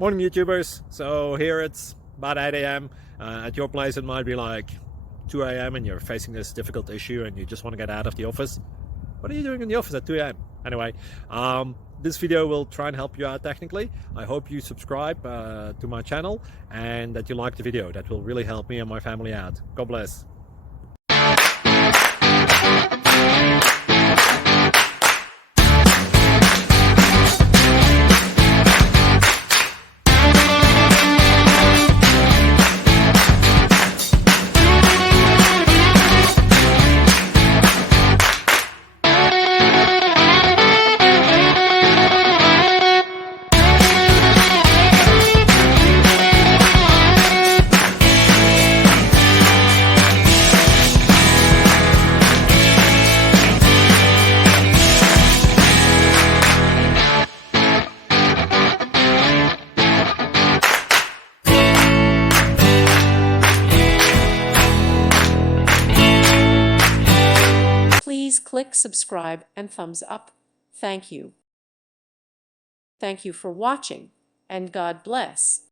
Morning, YouTubers. So here it's about 8 a.m. At your place, it might be like 2 a.m. and you're facing this difficult issue and you just want to get out of the office. What are you doing in the office at 2 a.m.? Anyway, this video will try and help you out technically. I hope you subscribe to my channel and that you like the video. That will really help me and my family out. God bless. Please click subscribe and thumbs up. Thank you. Thank you for watching, and God bless.